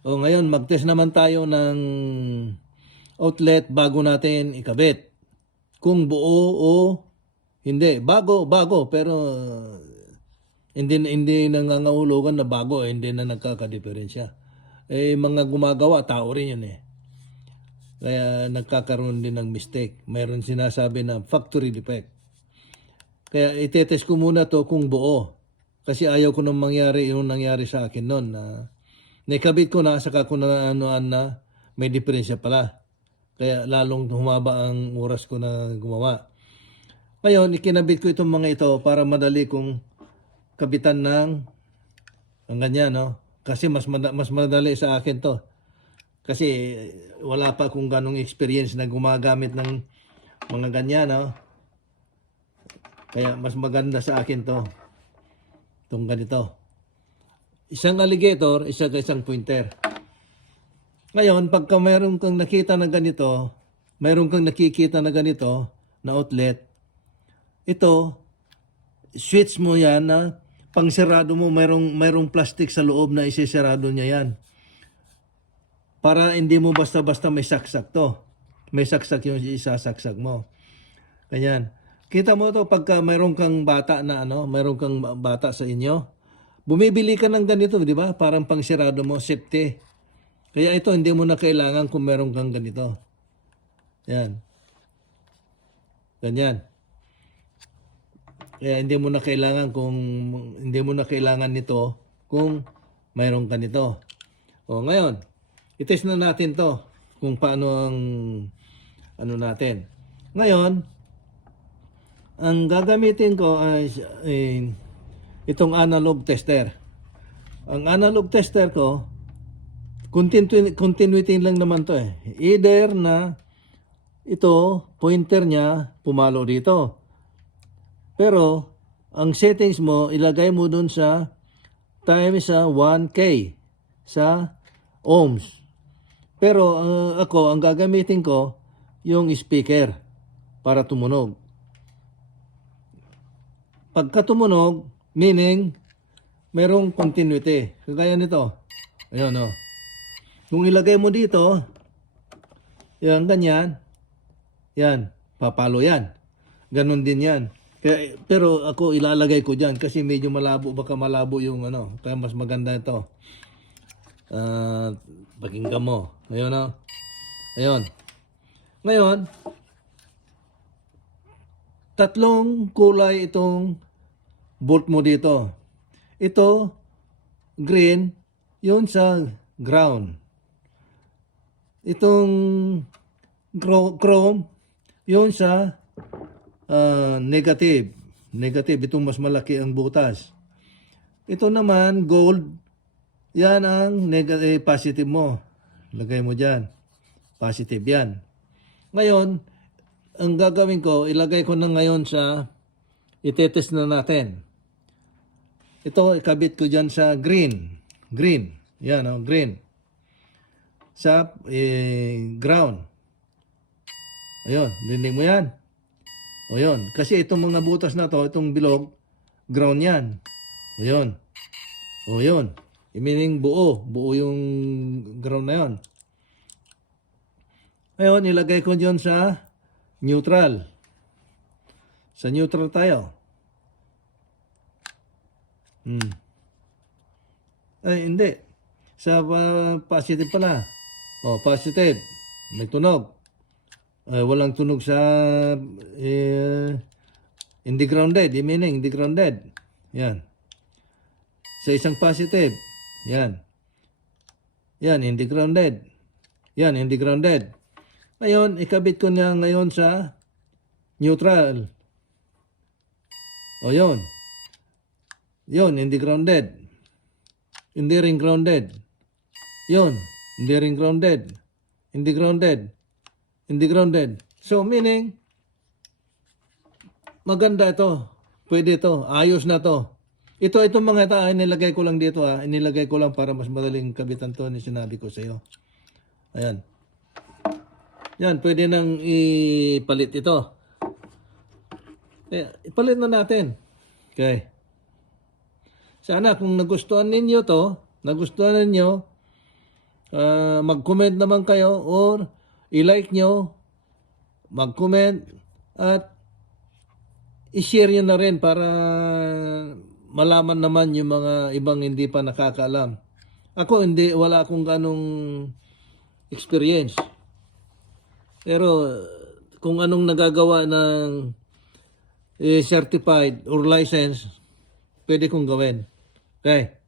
O ngayon, mag-test naman tayo ng outlet bago natin ikabit. Kung buo o hindi. Bago, pero hindi nangangahulugan na bago, hindi na nagkakadiferensya. Mga gumagawa, tao rin yun eh. Kaya nagkakaroon din ng mistake. Mayroon sinasabi na factory defect. Kaya itetest ko muna to kung buo. Kasi ayaw ko nang mangyari yung nangyari sa akin noon na naikabit ko na, saka ko na na may diferensya pala. Kaya lalong humaba ang oras ko na gumawa. Ngayon, ikinabit ko itong mga ito para madali kong kabitan ng ang ganyan, no? Kasi mas madali sa akin to. Kasi wala pa akong ganong experience na gumagamit ng mga ganyan, no? Kaya mas maganda sa akin to. Itong ganito. Isang alligator, isang pointer. Ngayon, pagka mayroon kang nakita na ganito, mayroon kang nakikita na ganito na outlet, ito, switch mo yan na pangsirado mo, mayroong plastic sa loob na isisirado niya yan. Para hindi mo basta-basta may saksak to. May saksak yung isasaksak mo. Ganyan. Kita mo to pagka mayroon kang bata na mayroon kang bata sa inyo, bumibili ka ng ganito, di ba? Parang pangsirado mo, safety. Kaya ito, hindi mo na kailangan kung mayroon kang ganito. Yan. Ganyan. Kaya hindi mo na kailangan nito kung mayroon ka nito. O ngayon, itest na natin to kung paano ang natin. Ngayon, ang gagamitin ko ay itong analog tester. Ang analog tester ko, continuity lang naman to eh. Either na ito, pointer niya, pumalo dito. Pero, ang settings mo, ilagay mo dun sa times sa 1K sa ohms. Pero, ako, ang gagamitin ko, yung speaker para tumunog. Pagka tumunog, meaning, merong continuity. Kagaya nito. Ayun, no. Kung ilagay mo dito, yan, ganyan, yan, papalo yan. Ganon din yan. Pero ako ilalagay ko dyan kasi medyo malabo, baka malabo yung kaya mas maganda ito. Pakinggan mo. Ayun, no? Ayun. Ngayon, tatlong kulay itong bolt mo dito. Ito, green, yun sa ground. Itong chrome, yun sa negative. Negative, itong mas malaki ang butas. Ito naman, gold, yan ang negative, positive mo. Lagay mo dyan. Positive yan. Ngayon, ang gagawin ko, ilagay ko na ngayon sa, itetest na natin. Ito, ikabit ko dyan sa green. Green. Yan, green. Sa ground. Ayun, dinig mo yan. O yun, kasi itong mga butas na to, itong bilog, ground yan. O yun. O yun. Meaning buo yung ground na yun. Ngayon, ilagay ko dyan sa neutral. Sa neutral tayo. Ay, hindi. Sa positive pala. O, positive. May tunog. Walang tunog sa hindi grounded, meaning hindi grounded. Yan. Sa isang positive. Yan. Yan, hindi grounded. Yan, hindi grounded. Ngayon, ikabit ko niya ngayon sa neutral. O yun. Yun, hindi grounded. Hindi ring grounded. Yun, hindi ring grounded. Hindi grounded. Hindi grounded. So, meaning, maganda ito. Pwede ito. Ayos na to. Itong mga ito, inilagay ko lang dito. Inilagay ko lang para mas madaling kabitan to ni sinabi ko sa iyo. Ayan. Yan, pwede nang ipalit ito. Ipalit na natin. Okay. Sana kung nagustuhan ninyo to, nagustuhan ninyo, Mag-comment naman kayo or i-like nyo, mag-comment at i-share nyo na rin para malaman naman yung mga ibang hindi pa nakakaalam. Ako wala akong ganong experience. Pero kung anong nagagawa ng certified or license, pwede kong gawin. Okay?